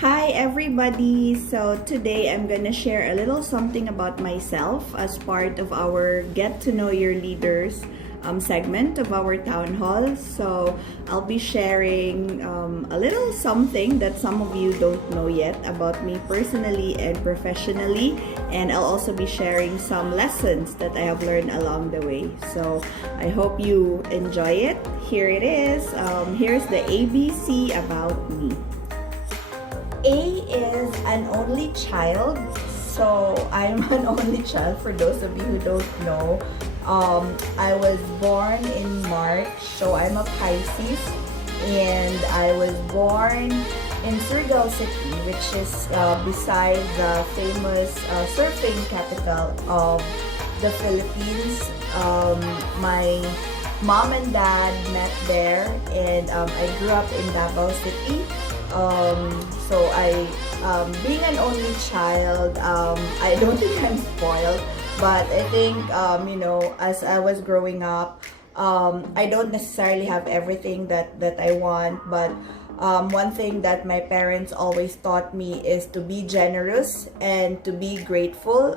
Hi everybody! So today I'm gonna share a little something about myself as part of our Get to Know Your Leaders segment of our town hall. So I'll be sharing a little something that some of you don't know yet about me personally and professionally, and I'll also be sharing some lessons that I have learned along the way. So I hope you enjoy it. Here it is. Here's the ABC about me. A is an only child. So I'm an only child for those of you who don't know. I was born in March, so I'm a Pisces, and I was born in Surigao City, which is beside the famous surfing capital of the Philippines. My mom and dad met there, and I grew up in Davao City. Being an only child, I don't think I'm spoiled, but I think, as I was growing up, I don't necessarily have everything that I want, but one thing that my parents always taught me is to be generous and to be grateful,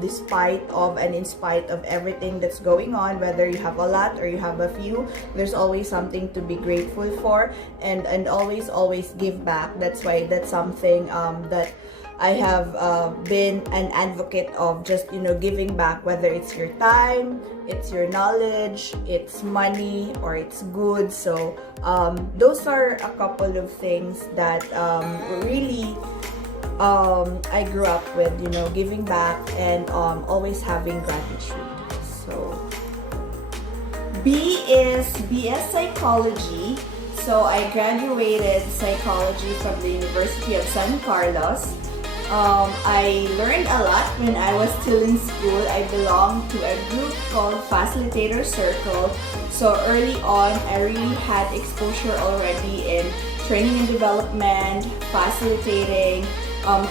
despite of and in spite of everything that's going on. Whether you have a lot or you have a few, there's always something to be grateful for, and always give back. That's something that I have been an advocate of, just giving back, whether it's your time, it's your knowledge, it's money, or it's goods. So those are a couple of things that really I grew up with, giving back and always having gratitude. So B is BS Psychology. So I graduated psychology from the University of San Carlos. I learned a lot when I was still in school. I belonged to a group called Facilitator Circle. So early on, I really had exposure already in training and development, facilitating,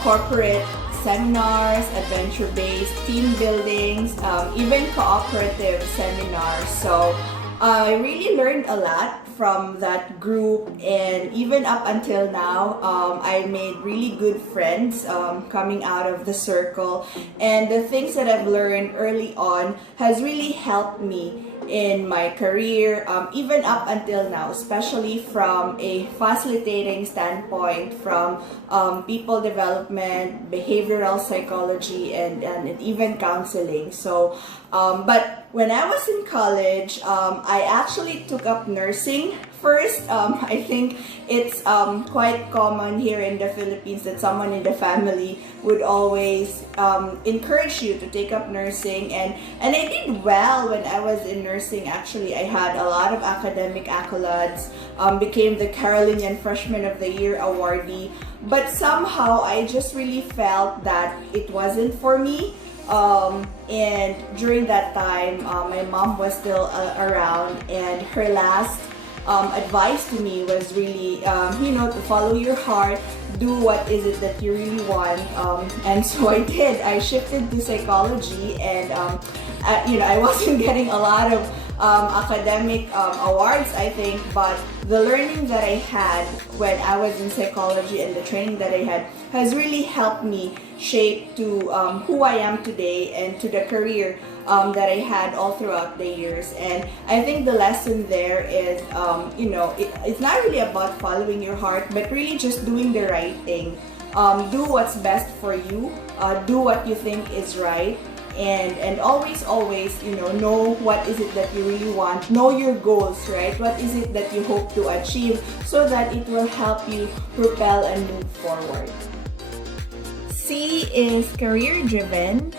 corporate seminars, adventure-based team buildings, even cooperative seminars. So I really learned a lot from that group, and even up until now, I made really good friends coming out of the circle, and the things that I've learned early on has really helped me in my career, even up until now, especially from a facilitating standpoint, from people development, behavioral psychology, and even counseling. So, but when I was in college, I actually took up nursing first. I think it's quite common here in the Philippines that someone in the family would always encourage you to take up nursing, and I did well when I was in nursing. Actually, I had a lot of academic accolades, became the Carolinian Freshman of the Year awardee, but somehow I just really felt that it wasn't for me. And during that time, my mom was still around, and her last advice to me was really, to follow your heart, do what is it that you really want. And so I did. I shifted to psychology, and I wasn't getting a lot of academic awards, I think, but the learning that I had when I was in psychology and the training that I had has really helped me shape to who I am today and to the career that I had all throughout the years. And I think the lesson there is, it's not really about following your heart, but really just doing the right thing. Do what's best for you. Do what you think is right. And always, know what is it that you really want. Know your goals, right? What is it that you hope to achieve, so that it will help you propel and move forward. C is career driven.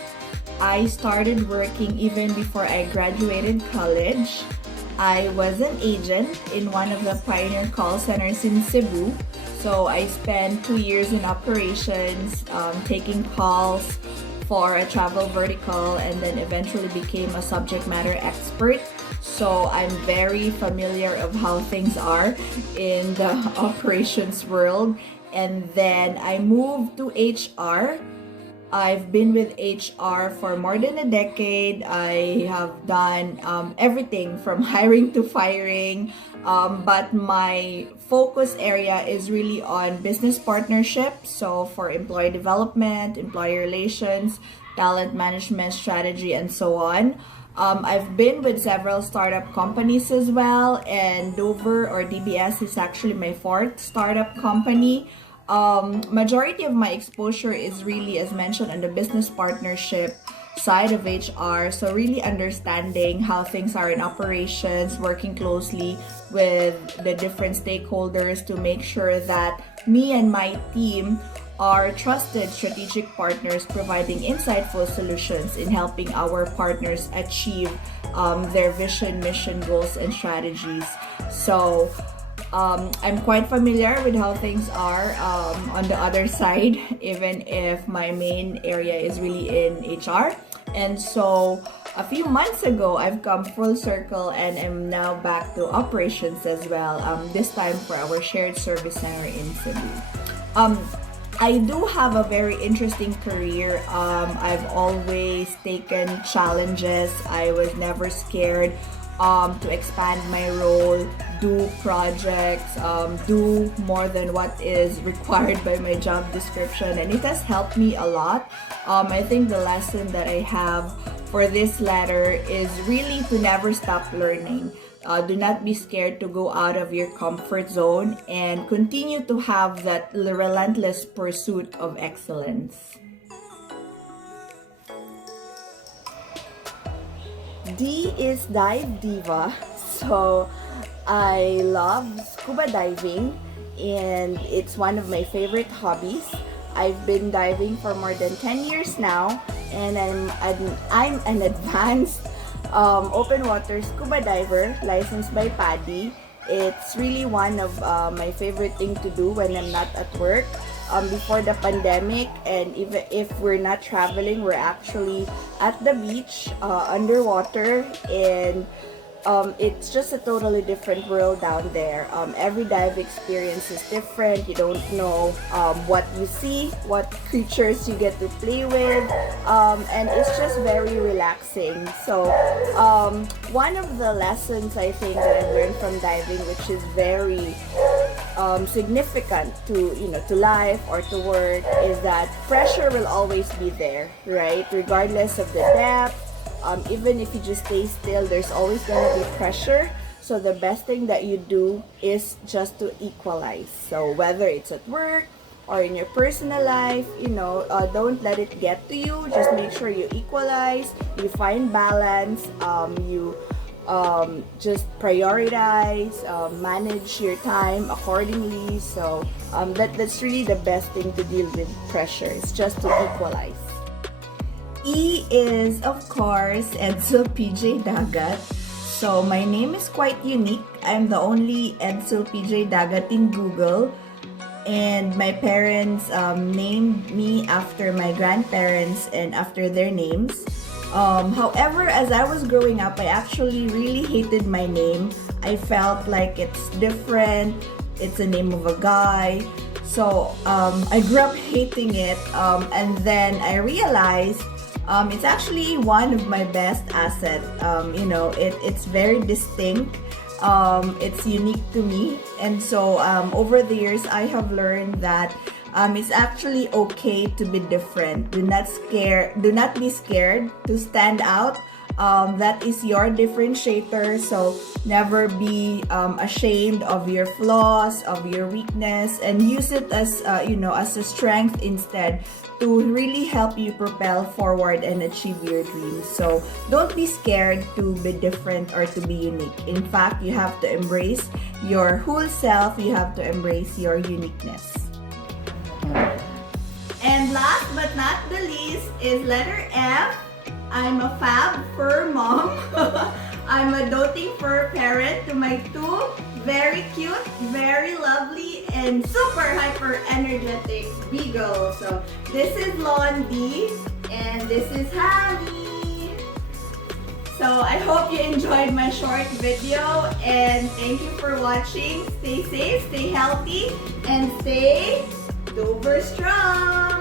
I started working even before I graduated college. I was an agent in one of the pioneer call centers in Cebu. So I spent 2 years in operations, taking calls for a travel vertical, and then eventually became a subject matter expert. So I'm very familiar of how things are in the operations world. And then I moved to HR I've been with HR for more than a decade. I have done everything from hiring to firing, but my focus area is really on business partnership. So for employee development, employee relations, talent management strategy, and so on. I've been with several startup companies as well, and Dover or DBS is actually my fourth startup company. Majority of my exposure is really, as mentioned, on the business partnership side of HR. So really understanding how things are in operations, working closely with the different stakeholders to make sure that me and my team are trusted strategic partners providing insightful solutions in helping our partners achieve their vision, mission, goals, and strategies. So I'm quite familiar with how things are on the other side, even if my main area is really in HR. And so a few months ago, I've come full circle and am now back to operations as well, this time for our shared service center in Cebu. I do have a very interesting career. I've always taken challenges. I was never scared to expand my role, do projects, do more than what is required by my job description, and it has helped me a lot. I think the lesson that I have for this letter is really to never stop learning. Do not be scared to go out of your comfort zone and continue to have that relentless pursuit of excellence. D is Dive Diva. So I love scuba diving and it's one of my favorite hobbies. I've been diving for more than 10 years now, and I'm an advanced open water scuba diver licensed by PADI. It's really one of my favorite thing to do when I'm not at work. Before the pandemic, and even if we're not traveling, we're actually at the beach underwater, and it's just a totally different world down there. Every dive experience is different. You don't know what you see, what creatures you get to play with, and it's just very relaxing. So one of the lessons I think that I've learned from diving, which is very significant to life or to work, is that pressure will always be there, right? Regardless of the depth. Even if you just stay still, there's always going to be pressure. So the best thing that you do is just to equalize. So whether it's at work or in your personal life, don't let it get to you. Just make sure you equalize, you find balance, you just prioritize, manage your time accordingly. So that's really the best thing to deal with pressure. It's just to equalize. E is, of course, Edsel PJ Dagat. So my name is quite unique. I'm the only Edsel PJ Dagat in Google. And my parents named me after my grandparents and after their names. However, as I was growing up, I actually really hated my name. I felt like it's different. It's the name of a guy. So I grew up hating it. And then I realized it's actually one of my best assets. It's very distinct. It's unique to me. And so over the years, I have learned that it's actually okay to be different. Do not be scared to stand out. That is your differentiator. So never be ashamed of your flaws, of your weakness, and use it as as a strength instead, to really help you propel forward and achieve your dreams. So don't be scared to be different or to be unique. In fact, you have to embrace your whole self. You have to embrace your uniqueness. And last but not the least is letter F. I'm a fab fur mom. I'm a doting fur parent to my two very cute, very lovely, and super hyper energetic beagles. So this is Londi and this is Hammy. So I hope you enjoyed my short video, and thank you for watching. Stay safe, stay healthy, and stay Dover strong.